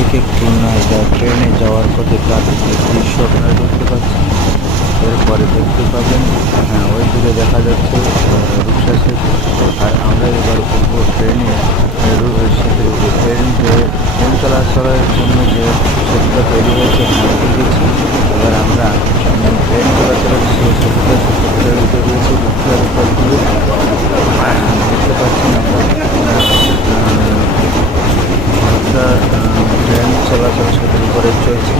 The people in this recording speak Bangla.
থেকে খুলনায় ট্রেনে যাওয়ার পথে প্রাকৃতিক দৃশ্য আপনারা দেখতে পাচ্ছেন। এরপরে দেখতে পাবেন ওই দূরে দেখা যাচ্ছে রূপসা সেতু। আর আমরা এবার উঠবো ট্রেনে, সেতু ট্রেন যে ট্রেন চলাচলের জন্য যে সেতুটা তৈরি হয়েছে উঠে গেছি। এবার আমরা ট্রেন চলাচলের যে সেতুটা উঠে রয়েছে রূপসার উপর দিয়ে। দেখতে পাচ্ছেন আমরা ট্রেন চলাচল সেতুর উপরে চলছে।